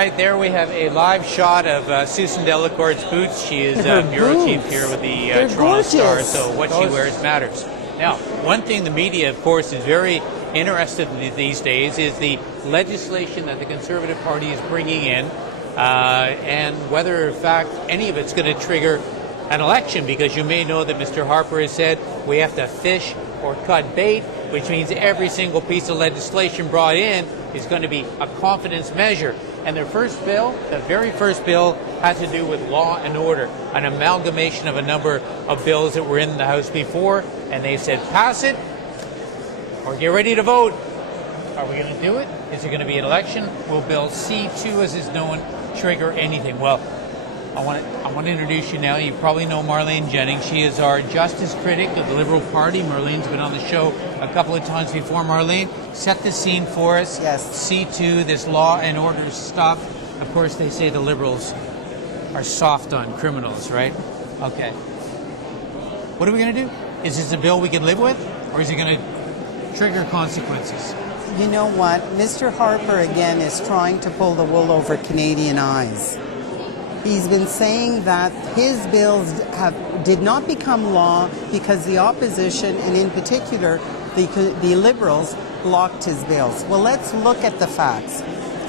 right, there we have a live shot of Susan Delacourte's boots. She is bureau chief here with the Toronto Star, so what she wears matters. Now, one thing the media, of course, is very interested in these days is the legislation that the Conservative Party is bringing in, and whether, in fact, any of it's going to trigger an election, because you may know that Mr. Harper has said we have to fish or cut bait, which means every single piece of legislation brought in is going to be a confidence measure. And their first bill, the very first bill, had to do with law and order, an amalgamation of a number of bills that were in the House before, and they said pass it or get ready to vote. Are we going to do it? Is there going to be an election? Will Bill C2, as is known, trigger anything? Well, I want to introduce you now. You probably know Marlene Jennings. She is our justice critic of the Liberal Party. Marlene's been on the show a couple of times before. Marlene, set the scene for us. Yes. C2, this law and order stuff. Of course, they say the Liberals are soft on criminals, right? Okay. What are we going to do? Is this a bill we can live with, or is it going to trigger consequences? You know what? Mr. Harper, again, is trying to pull the wool over Canadian eyes. He's been saying that his bills did not become law because the opposition, and in particular the Liberals, blocked his bills. Well, let's look at the facts.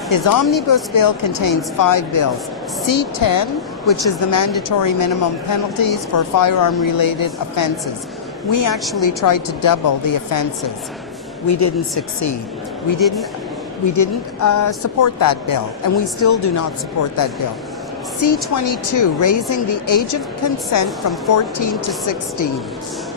His Omnibus bill contains 5 bills. C10, which is the mandatory minimum penalties for firearm-related offences. We actually tried to double the offences. We didn't succeed. We didn't support that bill, and we still do not support that bill. C22, raising the age of consent from 14 to 16.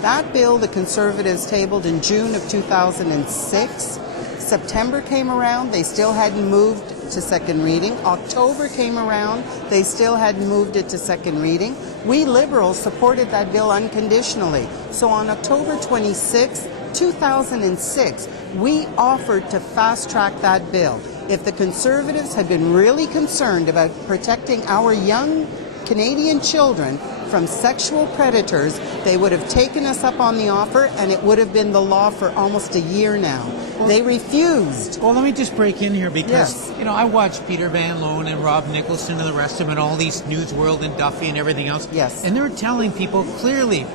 That bill the Conservatives tabled in June of 2006. September came around, they still hadn't moved to second reading. October came around, they still hadn't moved it to second reading. We Liberals supported that bill unconditionally. So on October 26, 2006, we offered to fast-track that bill. If the Conservatives had been really concerned about protecting our young Canadian children from sexual predators, they would have taken us up on the offer, and it would have been the law for almost a year now. They refused. Well, let me just break in here because, you know, I watched Peter Van Loan and Rob Nicholson and the rest of them and all these News World and Duffy and everything else. Yes. And they're telling people clearly,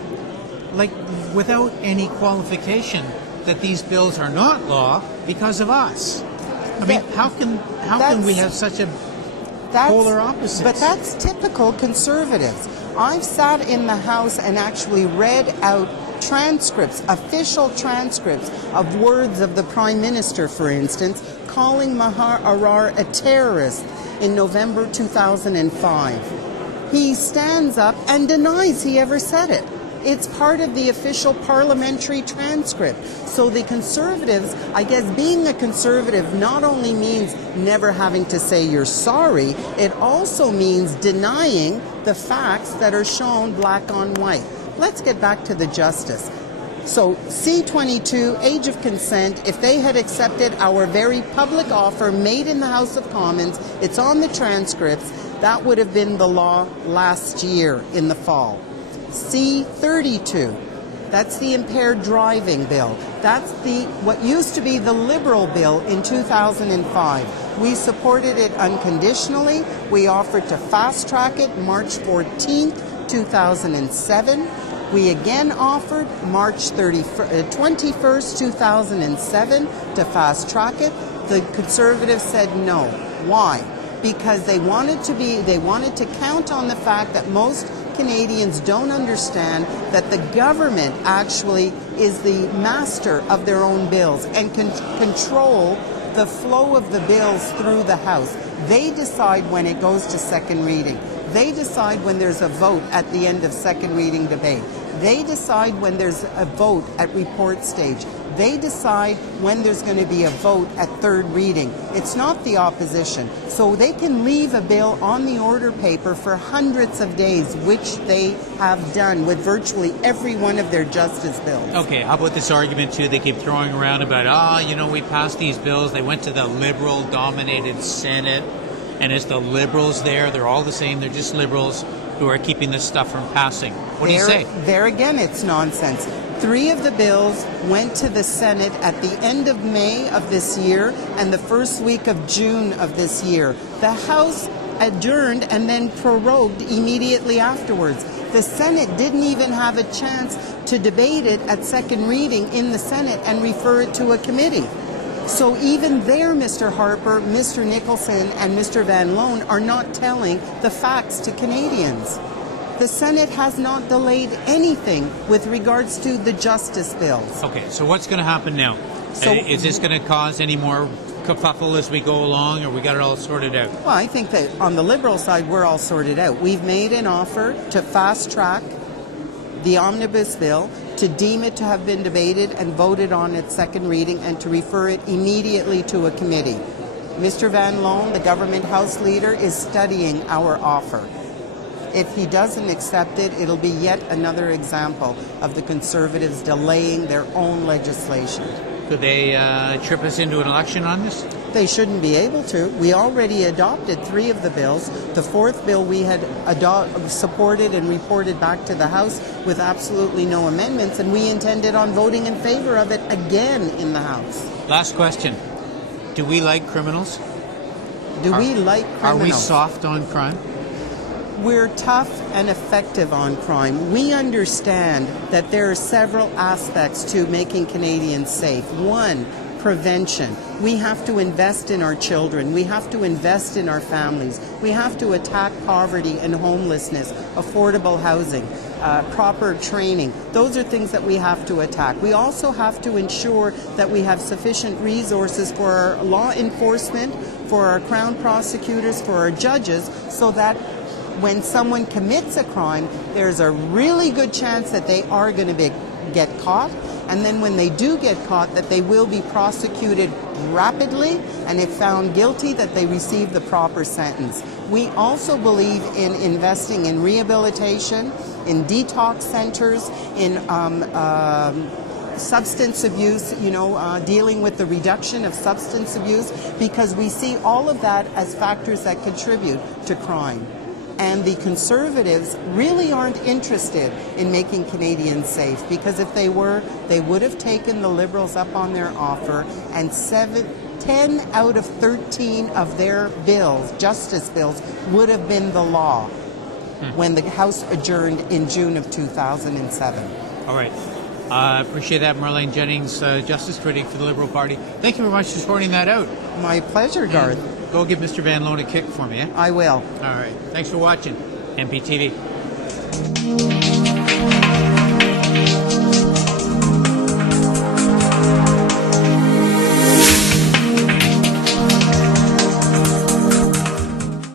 like without any qualification, that these bills are not law because of us. I mean, how can we have such a polar opposites? But that's typical Conservatives. I've sat in the House and actually read out transcripts, official transcripts of words of the Prime Minister, for instance, calling Maher Arar a terrorist in November 2005. He stands up and denies he ever said it. It's part of the official parliamentary transcript. So the Conservatives, I guess being a Conservative not only means never having to say you're sorry, it also means denying the facts that are shown black on white. Let's get back to the justice. So C22, age of consent, if they had accepted our very public offer made in the House of Commons, it's on the transcripts, that would have been the law last year in the fall. C32, that's the impaired driving bill. That's what used to be the Liberal bill in 2005. We supported it unconditionally. We offered to fast-track it March 14th, 2007. We again offered March 21st, 2007 to fast-track it. The Conservatives said no. Why? Because they wanted to count on the fact that most Canadians don't understand that the government actually is the master of their own bills and can control the flow of the bills through the House. They decide when it goes to second reading. They decide when there's a vote at the end of second reading debate. They decide when there's a vote at report stage. They decide when there's going to be a vote at third reading. It's not the opposition. So they can leave a bill on the order paper for hundreds of days, which they have done with virtually every one of their justice bills. Okay, how about this argument, too, they keep throwing around about, we passed these bills, they went to the Liberal-dominated Senate, And is the Liberals there? They're all the same. They're just Liberals who are keeping this stuff from passing. What do you say? There again, it's nonsense. 3 of the bills went to the Senate at the end of May of this year and the first week of June of this year. The House adjourned and then prorogued immediately afterwards. The Senate didn't even have a chance to debate it at second reading in the Senate and refer it to a committee. So even there, Mr. Harper, Mr. Nicholson, and Mr. Van Loan are not telling the facts to Canadians. The Senate has not delayed anything with regards to the justice bills. Okay, so what's going to happen now? So- Is this going to cause any more kerfuffle as we go along, or we got it all sorted out? Well, I think that on the Liberal side, we're all sorted out. We've made an offer to fast-track the Omnibus bill, to deem it to have been debated and voted on at second reading, and to refer it immediately to a committee. Mr. Van Loan, the government House leader, is studying our offer. If he doesn't accept it, it'll be yet another example of the Conservatives delaying their own legislation. Could they trip us into an election on this? They shouldn't be able to. We already adopted 3 of the bills. The 4th bill we had supported and reported back to the House with absolutely no amendments, and we intended on voting in favor of it again in the House. Last question. Do we like criminals? Do we like criminals? Are we soft on crime? We're tough and effective on crime. We understand that there are several aspects to making Canadians safe. 1, prevention. We have to invest in our children. We have to invest in our families. We have to attack poverty and homelessness, affordable housing, proper training. Those are things that we have to attack. We also have to ensure that we have sufficient resources for our law enforcement, for our Crown prosecutors, for our judges, so that when someone commits a crime, there's a really good chance that they are going to get caught, and then when they do get caught, that they will be prosecuted rapidly, and if found guilty, that they receive the proper sentence. We also believe in investing in rehabilitation, in detox centers, in substance abuse, dealing with the reduction of substance abuse, because we see all of that as factors that contribute to crime. And the Conservatives really aren't interested in making Canadians safe, because if they were, they would have taken the Liberals up on their offer, and 10 out of 13 of their bills, justice bills, would have been the law when the House adjourned in June of 2007. All right. Appreciate that, Marlene Jennings, Justice Critic for the Liberal Party. Thank you very much for sorting that out. My pleasure, Garth. Go give Mr. Van Loan a kick for me, eh? I will. All right. Thanks for watching MPTV.